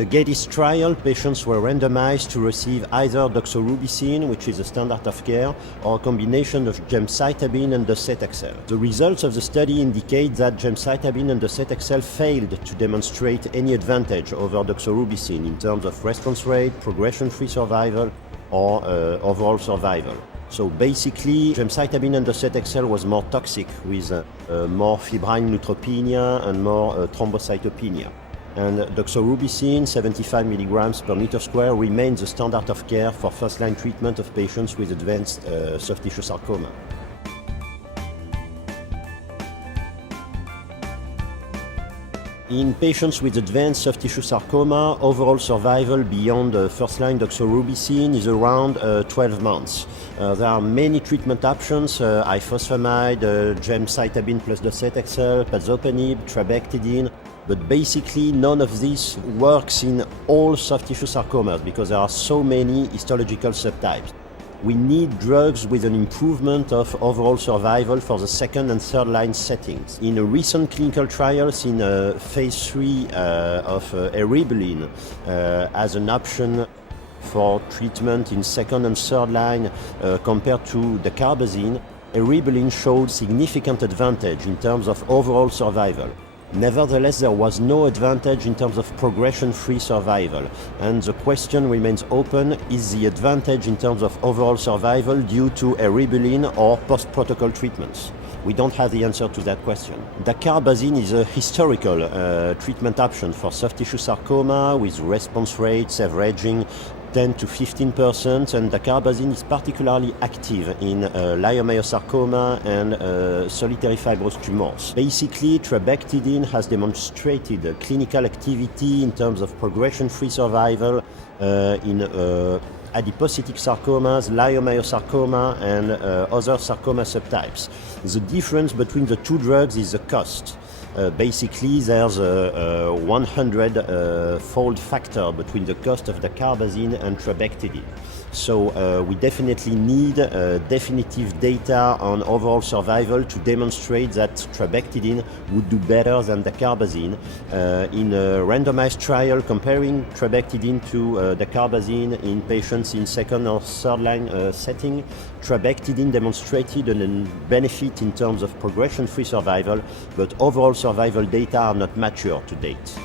the GATIS trial, patients were randomized to receive either doxorubicin, which is a standard of care, or a combination of gemcitabine and docetaxel. The results of the study indicate that gemcitabine and docetaxel failed to demonstrate any advantage over doxorubicin in terms of response rate, progression-free survival, or overall survival. So basically, gemcitabine and docetaxel was more toxic with more febrile neutropenia and more thrombocytopenia. And doxorubicin, 75 milligrams per meter square, remains the standard of care for first-line treatment of patients with advanced soft tissue sarcoma. In patients with advanced soft tissue sarcoma, overall survival beyond first-line doxorubicin is around 12 months. There are many treatment options, ifosfamide, gemcitabine plus docetaxel, pazopanib, trabectedin, but basically none of this works in all soft tissue sarcomas because there are so many histological subtypes. We need drugs with an improvement of overall survival for the second and third line settings. In a recent clinical trials in phase 3 of eribulin as an option for treatment in second and third line compared to dacarbazine, eribulin showed significant advantage in terms of overall survival. Nevertheless, there was no advantage in terms of progression-free survival, and the question remains open: is the advantage in terms of overall survival due to eribulin or post-protocol treatments? We don't have the answer to that question. Dacarbazine is a historical treatment option for soft tissue sarcoma with response rates averaging 10 to 15%, and dacarbazine is particularly active in leiomyosarcoma and solitary fibrous tumors. Basically, trabectedin has demonstrated clinical activity in terms of progression-free survival in adipocytic sarcomas, leiomyosarcoma, and other sarcoma subtypes. The difference between the two drugs is the cost. Basically, there's a 100-fold factor between the cost of dacarbazine and trabectedin. So we definitely need definitive data on overall survival to demonstrate that trabectedin would do better than dacarbazine. In a randomized trial comparing trabectedin to dacarbazine in patients in second or third line setting, trabectedin demonstrated a benefit in terms of progression-free survival, but overall survival data are not mature to date.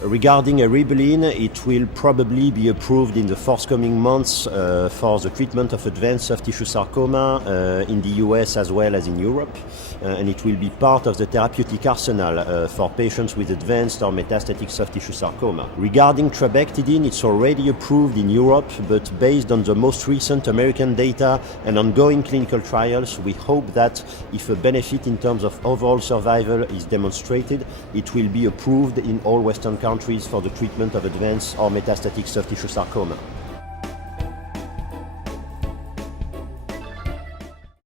Regarding eribulin, it will probably be approved in the forthcoming months for the treatment of advanced soft tissue sarcoma in the US as well as in Europe, and it will be part of the therapeutic arsenal for patients with advanced or metastatic soft tissue sarcoma. Regarding trabectedin, it's already approved in Europe, but based on the most recent American data and ongoing clinical trials, we hope that if a benefit in terms of overall survival is demonstrated, it will be approved in all Western countries for the treatment of advanced or metastatic soft tissue sarcoma.